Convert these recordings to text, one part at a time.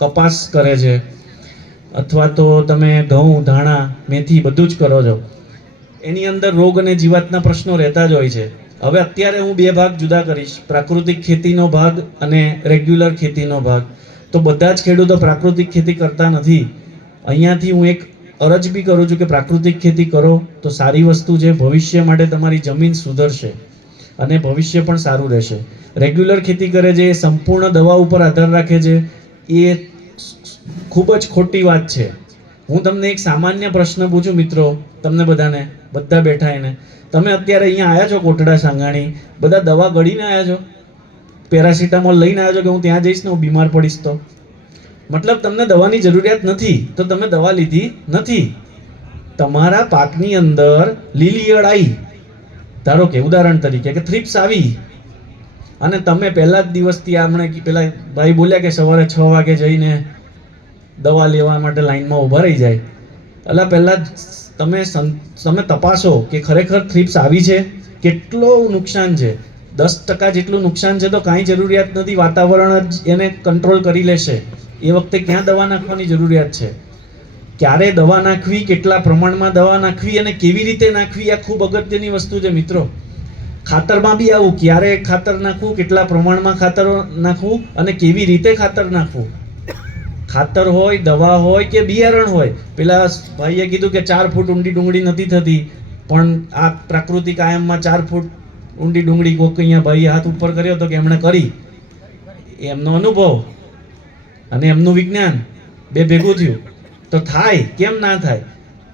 કપાસ કરે છે, અથવા તો તમે ઘઉં, ધાણા, મેથી બધું જ કરો છો, એની અંદર રોગ અને જીવાતના પ્રશ્નો રહેતા જ હોય છે. હવે અત્યારે હું બે ભાગ જુદા કરીશ, પ્રાકૃતિક ખેતીનો ભાગ અને રેગ્યુલર ખેતીનો ભાગ. તો બધા જ ખેડૂતો પ્રાકૃતિક ખેતી કરતા નથી. અહીંયાથી હું એક અરજ બી કરું છું કે પ્રાકૃતિક ખેતી કરો તો સારી વસ્તુ છે. ભવિષ્ય માટે તમારી જમીન સુધરશે અને ભવિષ્ય પણ સારું રહેશે. રેગ્યુલર ખેતી કરે છે એ સંપૂર્ણ દવા ઉપર આધાર રાખે છે, એ ખૂબ જ ખોટી વાત છે. હું તમને એક સામાન્ય પ્રશ્ન પૂછું મિત્રો, તમને બધાને, બધા બેઠા એને, તમે અત્યારે અહીંયા આવ્યા છો કોટડા સાંગાણી, બધા દવા ગળીને આવ્યા છો? પેરાસિટામોલ લઈને આવ્યા છો કે હું ત્યાં જઈશ ને હું બીમાર પડીશ તો? મતલબ તમને દવાની જરૂરિયાત નથી તો તમે દવા લીધી નથી. તમારા પાકની અંદર લીલી ઈયળ આવી, ધારો કે ઉદાહરણ તરીકે કે થ્રિપ્સ આવી, અને તમે પહેલા જ દિવસથી હમણાં પેલા ભાઈ બોલ્યા કે સવારે 6 વાગે જઈને દવા લેવા માટે લાઈનમાં ઊભા રહી જાય. એટલે પહેલાં તમે તપાસો કે ખરેખર થ્રિપ્સ આવી છે, કેટલું નુકસાન છે. 10% જેટલું નુકસાન છે તો કાંઈ જરૂરિયાત નથી, વાતાવરણ જ એને કંટ્રોલ કરી લેશે. એ વખતે ક્યાં દવા નાખવાની જરૂરિયાત છે? ક્યારે દવા નાખવી, કેટલા પ્રમાણમાં દવા નાખવી અને કેવી રીતે નાખવી, આ ખૂબ અગત્યની વસ્તુ છે મિત્રો. ખાતરમાં બી આવું, ક્યારે ખાતર નાખવું, કેટલા પ્રમાણમાં ખાતર નાખવું અને કેવી રીતે ખાતર નાખવું. ખાતર હોય, દવા હોય કે બિયારણ હોય. પેલા ભાઈએ કીધું કે 4 ફૂટ ઊંડી ડુંગળી નથી થતી, પણ આ પ્રાકૃતિક આયામમાં 4 ફૂટ ઊંડી ડુંગળી કોક અહીંયા ભાઈએ હાથ ઉપર કર્યો હતો કે એમણે કરી. એમનો અનુભવ અને એમનું વિજ્ઞાન બે ભેગું થયું તો થાય. કેમ ના થાય?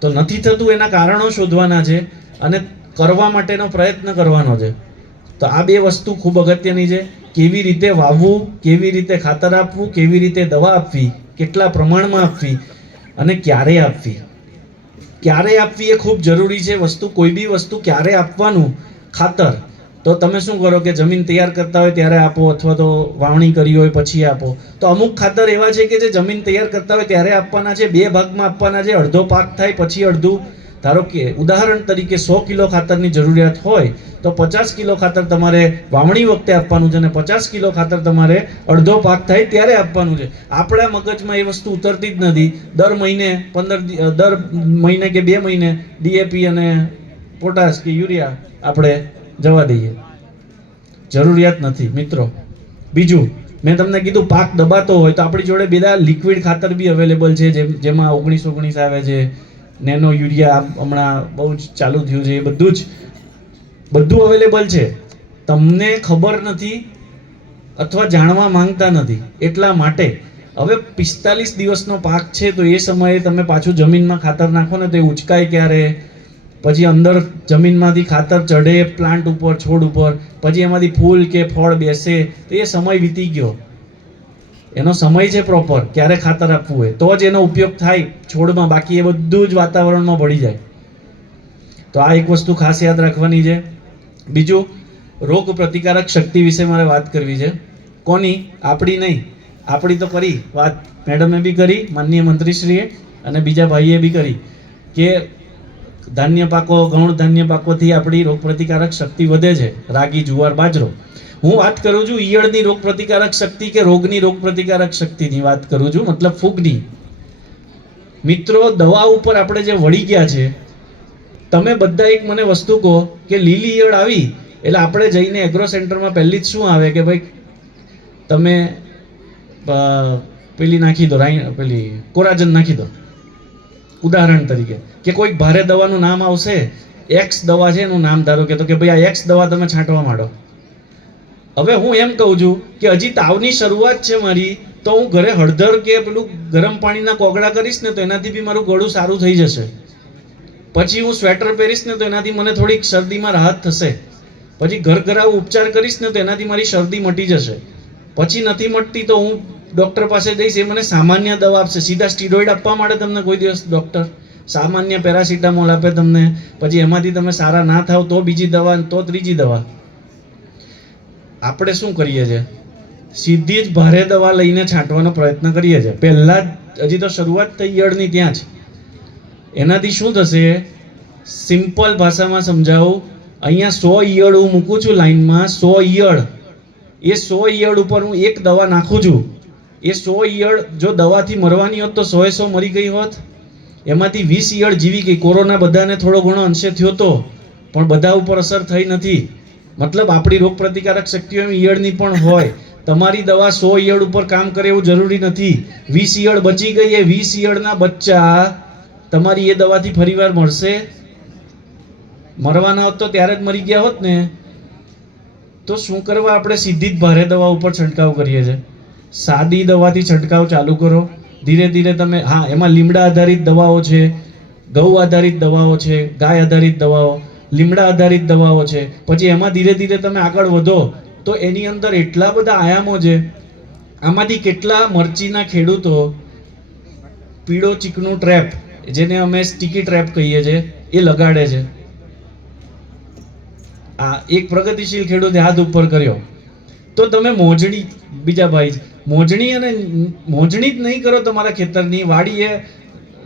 તો નથી થતું એના કારણો શોધવાના છે અને કરવા માટેનો પ્રયત્ન કરવાનો છે. તો આ બે વસ્તુ ખૂબ અગત્યની છે. કેવી રીતે વાવવું, કેવી રીતે ખાતર આપવું, કેવી રીતે દવા આપવી, કેટલા પ્રમાણમાં આપવી અને ક્યારે આપવી. ક્યારે આપવી એ ખૂબ જરૂરી છે વસ્તુ. કોઈ બી વસ્તુ ક્યારે આપવાનું. ખાતર તો તમે શું કરો કે જમીન તૈયાર કરતા હોય ત્યારે આપો, અથવા તો વાવણી કરી હોય પછી આપો. તો અમુક ખાતર એવા છે કે જે જમીન તૈયાર કરતા હોય ત્યારે આપવાના છે, 2 ભાગમાં આપવાના છે. અડધો પાક થાય પછી અડધું. ધારો કે ઉદાહરણ તરીકે 100 કિલો ખાતરની જરૂરિયાત હોય તો 50 કિલો ખાતર તમારે વાવણી વખતે આપવાનું છે અને 50 કિલો ખાતર તમારે અડધો પાક થાય ત્યારે આપવાનું છે. આપણા મગજમાં એ વસ્તુ ઉતરતી જ નથી. દર મહિને કે 2 મહિને ડીએપી અને પોટાશ કે યુરિયા આપણે જવા દઈએ. જરૂરિયાત નથી મિત્રો. બીજું, મેં તમને કીધું પાક દબાતો હોય તો આપણી જોડે બધા લિક્વિડ ખાતર બી અવેલેબલ છે, જેમાં 19 આવે છે, નેનો યુરિયા હમણાં બહુ જ ચાલુ થયું છે. એ બધું અવેલેબલ છે. તમને ખબર નથી અથવા જાણવા માંગતા નથી, એટલા માટે. હવે 45 દિવસનો પાક છે તો એ સમયે તમે પાછું જમીનમાં ખાતર નાખો ને તો એ ઉચકાય ક્યારે, પછી અંદર જમીનમાંથી ખાતર ચઢે પ્લાન્ટ ઉપર, છોડ ઉપર, પછી એમાંથી ફૂલ કે ફળ બેસે તો એ સમય વીતી ગયો. એનો સમય છે પ્રોપર, ક્યારે ખાતર આપવું હોય તો જ એનો ઉપયોગ થાય છોડમાં, બાકી એ બધું જ વાતાવરણમાં ભળી જાય. તો આ એક વસ્તુ ખાસ યાદ રાખવાની છે. બીજું, રોગ પ્રતિકારક શક્તિ વિશે મારે વાત કરવી છે. કોની? આપણી નહીં. આપણી તો કરી વાત, મેડમે બી કરી, માનનીય મંત્રીશ્રીએ અને બીજા ભાઈએ બી કરી કે ધાન્ય પાકો, ગૌણ ધાન્ય પાકોથી આપણી રોગ પ્રતિકારક શક્તિ વધે છે. રાગી, જુવાર, બાજરો. હું વાત કરું છું ઈયળની રોગ પ્રતિકારક શક્તિ કે રોગની રોગ પ્રતિકારક શક્તિની વાત કરું છું, મતલબ ફૂગની. મિત્રો, દવા ઉપર આપણે જે વળી ગયા છે, તમે બધા એક મને વસ્તુ કહો કે લીલી ઈયળ આવી એટલે આપણે જઈને એગ્રો સેન્ટરમાં પહેલી જ શું આવે કે ભાઈ તમે પેલી નાખી દો, પેલી કોરાજન નાખી દો. ઉદાહરણ તરીકે કે કોઈક ભારે દવાનું નામ આવશે, એક્સ દવા છે એનું નામ ધારો કે, તો કે ભાઈ આ એક્સ દવા તમે છાંટવા માંડો. હવે હું એમ કહું છું કે હજી તાવની શરૂઆત છે મારી, તો હું ઘરે હળદર કે પેલું ગરમ પાણીના કોગળા કરીશ ને તો એનાથી બી મારું ગળું સારું થઈ જશે. પછી હું સ્વેટર પહેરીશ ને તો એનાથી મને થોડીક શરદીમાં રાહત થશે. પછી ઘરઘરાઉ ઉપચાર કરીશ ને તો એનાથી મારી શરદી મટી જશે. પછી નથી મટતી તો હું ડૉક્ટર પાસે જઈશ, એ મને સામાન્ય દવા આપશે. સીધા સ્ટીરોઇડ આપવા માંડે તમને કોઈ દિવસ ડૉક્ટર? સામાન્ય પેરાસિટામોલ આપે તમને. પછી એમાંથી તમે સારા ના થાવ તો બીજી દવા, તો ત્રીજી દવા. આપણે શું કરીએ છીએ? સીધી જ ભારે દવા લઈને છાંટવાનો પ્રયત્ન કરીએ છીએ. પહેલાં જ હજી તો શરૂઆત થઈ ઈયળની ત્યાં જ. એનાથી શું થશે? સિમ્પલ ભાષામાં સમજાવું. અહીંયા 100 ઈયળ હું મૂકું છું લાઈનમાં, 100 ઈયળ. એ 100 ઈયળ ઉપર હું એક દવા નાખું છું એ 100 ઈયળ જો દવાથી મરવાની હોત તો 100 મરી ગઈ હોત. એમાંથી 20 ઈયળ જીવી ગઈ. કોરોના બધાને થોડો ઘણો અંશે થયો તો, પણ બધા ઉપર અસર થઈ નથી. મતલબ આપણી રોગ પ્રતિકારક શક્તિઓ એમ ઈયળની પણ હોય. તમારી દવા 100 ઈયળ ઉપર કામ કરે એવું જરૂરી નથી. 20 ઈયળ બચી ગઈ, એ 20 ઈયળના બચ્ચા તમારી એ દવાથી ફરીવાર મળશે. મરવાના હોત તો ત્યારે જ મરી ગયા હોત ને. તો શું કરવા આપણે સીધી જ ભારે દવા ઉપર છંટકાવ કરીએ છીએ? સાદી દવાથી છંટકાવ ચાલુ કરો. ધીરે ધીરે તમે, હા, એમાં લીમડા આધારિત દવાઓ છે, ગૌ આધારિત દવાઓ છે, ગાય આધારિત દવાઓ, લીમડા આધારિત દવાઓ છે. પછી એમાં ધીરે ધીરે તમે આગળ વધો તો એની અંદર એટલા બધા આયામો છે. આમાંથી કેટલા મરચીના ખેડૂતો પીળો ચીકણું ટ્રેપ, જેને અમે સ્ટીકી ટ્રેપ કહીએ છીએ, એ લગાડે છે. આ એક પ્રગતિશીલ ખેડૂતે હાથ ઉપર કર્યો. તો તમે મોજણી, બીજા ભાઈ, મોજણી અને મોજણી જ નહીં કરો તમારા ખેતરની. વાડીએ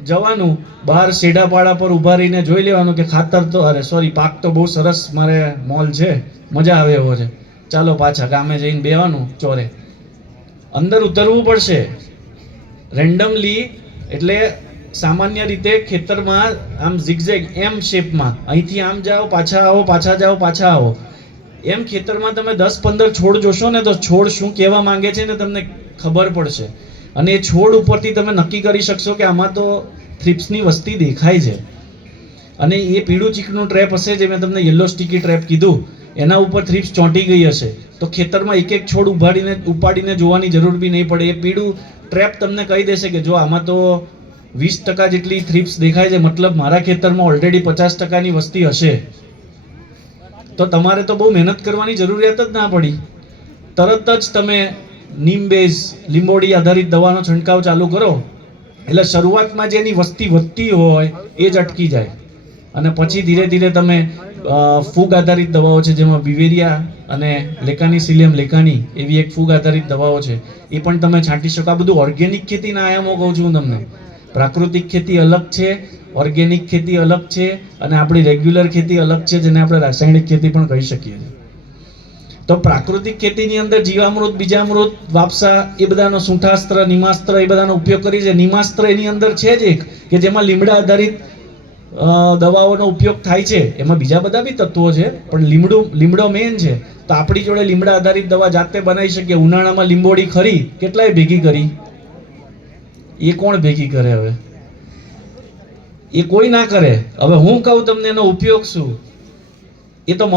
જવાનું, બહાર શેઢાપાળા પર ઊભા રહીને જોઈ લેવાનું કે ખાતર તો, અરે સોરી, પાક તો બહુ સરસ મારે મોલ છે, મજા આવે એવો છે, ચાલો પાછા ગામે જઈને બેવાનું ચોરે. અંદર ઉતરવું પડશે રેન્ડમલી. એટલે સામાન્ય રીતે ખેતરમાં આમ ઝિગઝેગ એમ શેપમાં, અહીંથી આમ જાઓ, પાછા આવો, પાછા જાઓ, પાછા આવો, એમ ખેતરમાં તમે 10-15 છોડ જોશો ને તો છોડ શું કહેવા માંગે છે ને તમને ખબર પડશે. અને એ છોડ ઉપરથી તમે નક્કી કરી શકશો કે આમાં તો થ્રિપ્સની વસ્તી દેખાય છે. અને એ પીળું ચીકણું ટ્રેપ હશે, જે મેં તમને યલો સ્ટીકી ટ્રેપ કીધું, એના ઉપર થ્રિપ્સ ચોંટી ગઈ હશે, તો ખેતરમાં એક એક છોડ ઉપાડીને જોવાની જરૂર બી નહીં પડે. એ પીળું ટ્રેપ તમને કહી દેશે કે જો આમાં તો 20% જેટલી થ્રિપ્સ દેખાય છે, મતલબ મારા ખેતરમાં ઓલરેડી 50%ની વસ્તી હશે. તો તમારે તો બહુ મહેનત કરવાની જરૂરિયાત જ ના પડી. તરત જ તમે નીમબેઝ, લીંબોડી આધારિત દવાનો છંટકાવ ચાલુ કરો. એટલે શરૂઆતમાં જેની વસ્તી વધતી હોય એ જ અટકી જાય. અને પછી ધીરે ધીરે તમે ફૂગ આધારિત દવાઓ છે, જેમાં બિવેરિયા અને લેકાનીસિલિયમ લેકાની એવી એક ફૂગ આધારિત દવાઓ છે, એ પણ તમે છાંટી શકો. આ બધું ઓર્ગેનિક ખેતીના આયામો કહું છું હું તમને. પ્રાકૃતિક ખેતી અલગ છે, ઓર્ગેનિક ખેતી અલગ છે, અને આપણી રેગ્યુલર ખેતી અલગ છે, જેને આપણે રાસાયણિક ખેતી પણ કહી શકીએ છીએ. તો પ્રાકૃતિક ખેતીની અંદર જીવામૃત, બીજામૃત, વાપસા, એ બધાનો સૂંઠાસ્ત્ર, નિમાસ્ત્ર, એ બધાનો ઉપયોગ કરી છે. નિમાસ્ત્ર એની અંદર છે જ એક કે જેમાં લીમડા આધારિત દવાઓનો ઉપયોગ થાય છે. એમાં બીજા બધા બી તત્વો છે, પણ લીમડો મેન છે. તો આપણી જોડે લીમડા આધારિત દવા જાતે બનાવી શકીએ. ઉનાળામાં લીંબોડી ખરી કેટલાય ભેગી કરી, એ કોણ ભેગી કરે? હવે એ કોઈ ના કરે. હવે હું કહું તમને એનો ઉપયોગ શું, એ તો